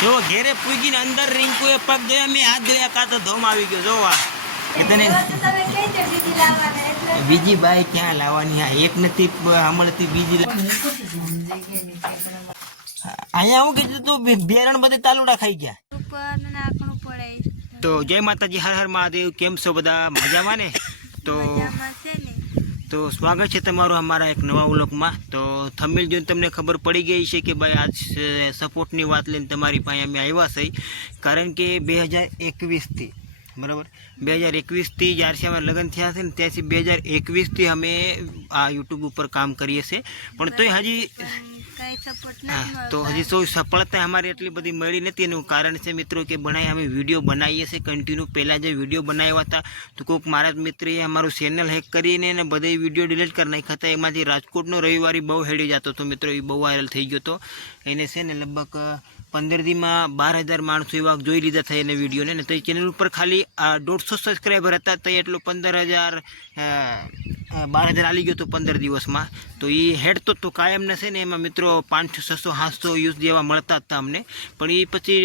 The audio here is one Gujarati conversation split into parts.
જો ઘેરે પૂગીને અંદર રીંકુએ પગ દે મેં હાથ ધોયા કાં તો ધોમ આવી ગયો જોવા તને બીજી બાઈ ક્યાં લાવવાની આ એક નથી હમણાંથી બીજી અહીંયા હું કીધું તું બેરણ બધે તાલુડા ખાઈ ગયા તો જય માતાજી હર હર મહાદેવ કેમ છો બધા મજામાં ને તો સ્વાગત છે તમારું અમારા એક નવા વ્લોગમાં તો થંબનેલ જોઈને તમને ખબર પડી ગઈ છે કે ભાઈ આજ સપોર્ટની વાત લઈને તમારી પાસે અમે આવ્યા છે કારણ કે 2021થી બરાબર 2021થી જ્યારથી અમારે લગ્ન થયા છે ને ત્યાંથી 2021થી અમે આ યુટ્યુબ ઉપર કામ કરીએ છીએ પણ તોય હજી તો હજી તો સફળતા અમારી એટલી બધી મળી નથી એનું કારણ છે મિત્રો કે અમે વિડીયો બનાવીએ છીએ કન્ટિન્યુ પહેલાં જે વિડીયો બનાવ્યા હતા તો કોઈક મારા મિત્રએ અમારું ચેનલ હેક કરીને ને બધા વિડીયો ડિલીટ કરી નાખ્યા હતા એમાંથી રાજકોટનો રવિવારી બહુ હેડી જતો હતો મિત્રો એ બહુ વાયરલ થઈ ગયો હતો એને છે ને લગભગ 15 દીમાં 12,000 માણસો એવા જોઈ લીધા થાય એને વિડીયોને ને તો એ ચેનલ ઉપર ખાલી 150 સબસ્ક્રાઈબર હતા તો એટલો 15,000 12,000 આવી ગયો હતો 15 દિવસમાં તો એ હેડતો તો કાયમને છે ને એમાં મિત્રો 500 600 700 યુઝ જેવા મળતા હતા અમને પણ એ પછી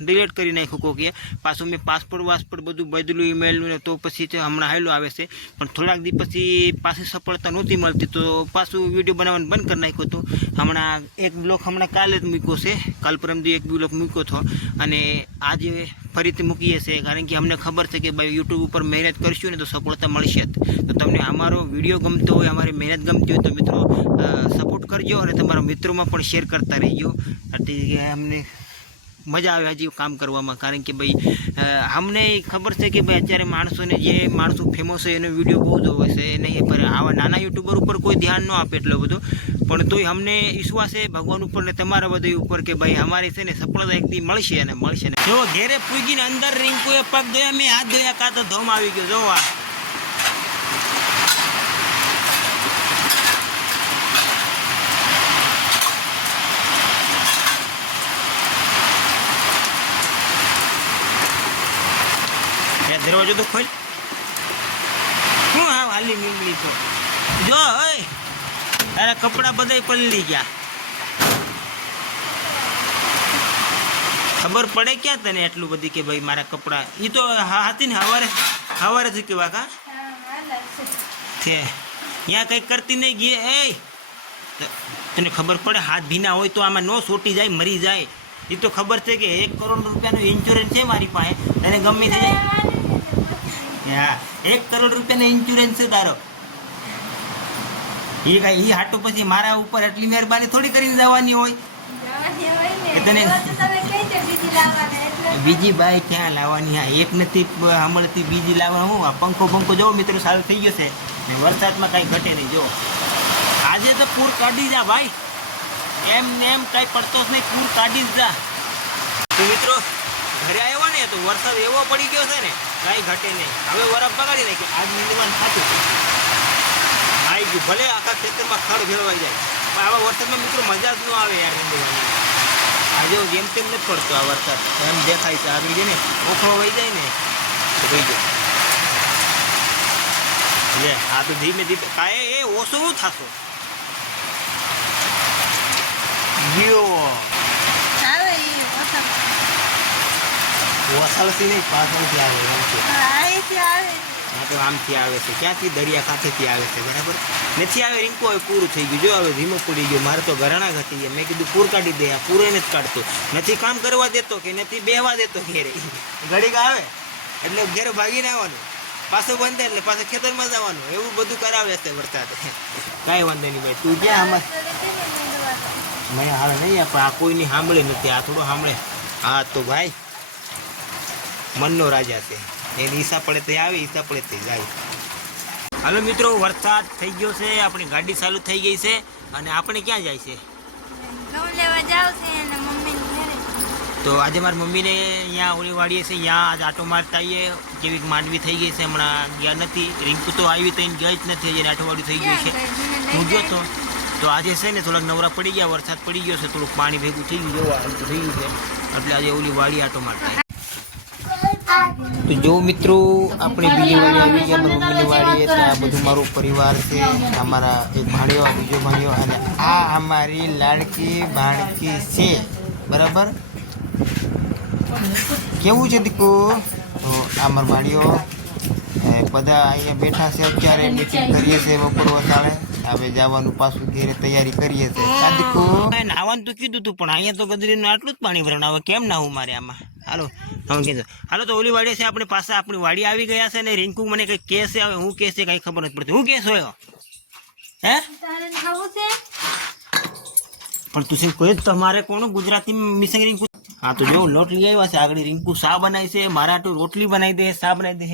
ડિલીટ કરી નાખ્યું કોકે પાછું મેં પાસપોર્ટ બધું બદલ્યું ઈમેલનું ને તો પછી હમણાં હાયલું આવે છે પણ થોડાક દિવસ પછી પાછી સફળતા નહોતી મળતી તો પાછું વિડીયો બનાવવાનું બંધ કરી નાખ્યું હતું હમણાં એક બ્લોગ કાલે જ મૂક્યો છે કાલ પરમથી એક બ્લોગ મૂક્યો હતો અને આજે ફરીથી મૂકીએ છીએ કારણ કે અમને ખબર છે કે ભાઈ યુટ્યુબ ઉપર મહેનત કરશું ને તો સફળતા મળશે જ તો તમને અમારો વિડીયો ગમતો હોય અમારી મહેનત ગમતી હોય તો મિત્રો સપોર્ટ કરજો અને તમારા મિત્રોમાં પણ શેર કરતા રહેજો એટલે અમને મજા આવે હજી કામ કરવામાં કારણ કે ભાઈ અમને ખબર છે કે ભાઈ અત્યારે માણસોને જે માણસો ફેમસ હોય એનો વિડીયો બહુ જોવે છે નહીં પર આવા નાના યુટ્યુબર ઉપર કોઈ ધ્યાન ન આપે એટલો બધો પણ તોય અમને વિશ્વાસ છે ભગવાન ઉપર ને તમારા બધા ઉપર કે ભાઈ અમારે છે ને સફળતા એક દી મળશે ને જો ઘેરે પૂગીને અંદર રીંકુએ પગ ધોયા મેં હાથ ધોયા કાં તો ધોમ આવી ગયો જોવા દરવાજો તો ખોલ હું હા હાલી નીકળી તો જો હોય તારા કપડા બધા પલળી ગયા ખબર પડે ક્યાં તને એટલું બધી કે ભાઈ મારા કપડા એ તો હતી ને હવારે જ કેવા કા છે ત્યાં કંઈક કરતી નહીં ગઈ એ તને ખબર પડે હાથ ભીના હોય તો આમાં ન સોટી જાય મરી જાય એ તો ખબર છે કે 1 કરોડ રૂપિયાનો ઇન્સ્યોરન્સ છે મારી પાસે અને ગમે તે હા 1 કરોડ રૂપિયાનો ઇન્સ્યોરન્સ છે તારો એ કાંઈ એ હાટો પછી મારા ઉપર એટલી મહેરબાની થોડી કરીને જવાની હોય તને બીજી બાઈ ક્યાં લાવવાની હા એક નથી હમણાંથી બીજી લાવવા હું આ પંખો જોવો મિત્રો સારું થઈ ગયો છે વરસાદમાં કાંઈ ઘટે નહીં જો આજે તો પૂર કાઢી જા ભાઈ એમ ને એમ કાંઈ પડતો જ નહીં પૂર કાઢી જ જા તો મિત્રો ઘરે આવ્યો ને તો વરસાદ એવો પડી ગયો છે ને કાંઈ ઘટે નહીં હવે વરફ બગાડી નાખી આજ નીંદવાનું સાચું આવી ગયું ભલે આખા ખેતરમાં ખડ ભેળવાઈ જાય પણ આવા વરસાદમાં મિત્રો મજા જ ન આવે યાર નીંદવાની આજે જેમ તેમ નથી પડતો આ વરસાદ એમ દેખાય છે આવી જાય ને ઓખળો વહી જાય ને તો થઈ ગયો લે આ તો ધીમે કાંઈ એ ઓછો શું થશો વસાળથી નહીં પાછળથી આવે હા તો આમથી આવે છે ક્યાંથી દરિયા કાંઠેથી આવે છે બરાબર નથી આવે રીંકો હવે પૂરું થઈ ગયું જો હવે ધીમો પડી ગયો મારે તો ઘરાણા ઘટી ગયા મેં કીધું પૂર કાઢી દે આ પૂરે નથી કાઢતો નથી કામ કરવા દેતો કે નથી બેહવા દેતો ઘેરે ઘડીક આવે એટલે ઘેરે ભાગીને આવવાનું પાછું બંધ એટલે પાછું ખેતરમાં જવાનું એવું બધું કરાવે છે વરસાદ કાંઈ વાંધો નહીં ભાઈ તું ક્યાં આમાં મેં હાલ નહીં પણ આ કોઈની સાંભળે નથી આ થોડું સાંભળે હા તો ભાઈ મનનો રાજા છે એની ઈચ્છા પડે તે આવે ઈચ્છા પડે તે જાય હાલો મિત્રો વરસાદ થઈ ગયો છે આપણી ગાડી ચાલુ થઈ ગઈ છે અને આપણે ક્યાં જાય છે તો આજે મારી મમ્મીને અહીંયા ઓલી વાડીએ છે ત્યાં આજે આટો મારતા આવીએ કેવીક માંડવી થઈ ગઈ છે હમણાં ગયા નથી રીંકુ તો આવી તો ગઈ જ નથી હજી આટોવાડી થઈ ગયું છે હું ગયો તો આજે છે ને થોડાક નવરા પડી ગયા વરસાદ પડી ગયો છે થોડુંક પાણી ભેગું થઈ ગયું થઈ ગયું છે એટલે આજે ઓલી વાડી આટો મારતા તો જો મિત્રો આપણે બીજી વાડી આવી ગયા મમ્મીની વાડીએ તો આ બધું મારો પરિવાર છે અમારા એક ભાણિયો બીજો ભાણિયો અને આ અમારી લાડકી ભાણકી છે બરાબર કેવું છે દીકુ? તો આમર ભાડીઓ બધા અહીંયા બેઠા છે, અત્યારે મીટિંગ કરીએ છીએ બપોર વસાળે. હવે જવાનું પાછું ઘેરે તૈયારી કરીએ છીએ. દીકુ નાવાનું તો કીધું તું, પણ અહીંયા તો ગદરીનું આટલું જ પાણી ભરણ. હવે કેમ નાવું મારે આમાં? હાલો હું કીધું હાલો. તો ઓલી વાડી છે આપણી પાસે, આપણી વાડી આવી ગયા છે ને રિંકુ મને કંઈ કહે છે. હવે હું કહે છે કંઈ ખબર નથી પડતી. હું કહેશો હોય હે? પણ તું કોઈ તમારે કોણ ગુજરાતી મિસિંગ રિંકુ? હા તો જો લોટ લઈ આવ્યા છે, આગળ રિંકુ શા બનાવી છે, મારા તો રોટલી બનાવી દે, શા બનાવી દે.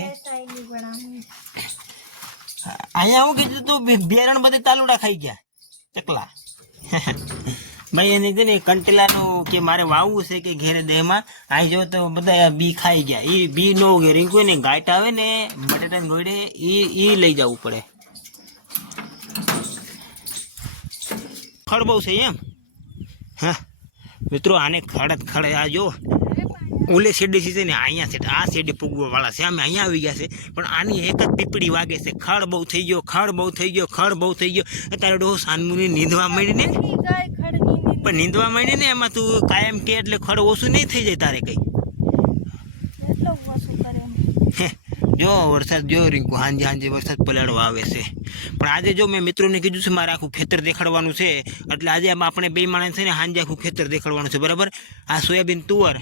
અહીંયા હું કીધું તું બેરણ બધે તાલુડા ખાઈ ગયા ચકલા. ભાઈ એને છે ને કંટેલાનું કે મારે વાવવું છે કે ઘેરે દેહમાં અહીં જો તો બધા બી ખાઈ ગયા. એ બી નો ઉગે. રિંકુ ને ગાંઠ આવે ને બટેટા રોડે એ લઈ જવું પડે. ખડ બહુ છે એમ. હા મિત્રો આને ખડ આ જો ઓલે શેડી છે ને અહીંયા છે, આ શેડી પૂગવા વાળા છે. અમે અહીંયા આવી ગયા છે, પણ આની એક જ પીપળી વાગે છે. ખડ બહુ થઈ ગયો, ખડ બહુ થઈ ગયો, ખડ બહુ થઈ ગયો. અત્યારે ડોહ સાનમુની નીંદવા માંડી ને, પણ નીંદવા માંડી ને એમાં તું કાયમ કે એટલે ખડ ઓછું નહીં થઈ જાય તારે કઈ. જો વરસાદ જો રિંકુ હાંજે વરસાદ પલાળવા આવે છે. પણ આજે જો મેં મિત્રોને કીધું છે મારે આખું ખેતર દેખાડવાનું છે, એટલે આજે આપણે બે માણસ છે ને હાંજે આખું ખેતર દેખાડવાનું છે. બરાબર. આ સોયાબીન તુવર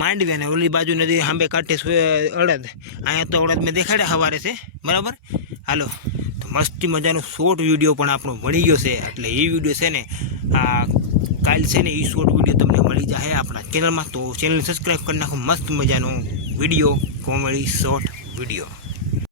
માંડવી અને ઓલી બાજુ નદી સાંભે કાંઠે અડદ. અહીંયા તો અડદ મેં દેખાડ્યા સવારે છે. બરાબર. હાલો તો મસ્તી મજાનો શોર્ટ વિડીયો પણ આપણો મળી ગયો છે. એટલે એ વિડીયો છે ને આ કાલ છે ને એ શોર્ટ વિડીયો તમને મળી જાય આપણા ચેનલમાં. તો ચેનલ સબસ્ક્રાઈબ કરી નાખો. મસ્ત મજાનો વિડીયો, કોમેડી શોર્ટ વિડીયો.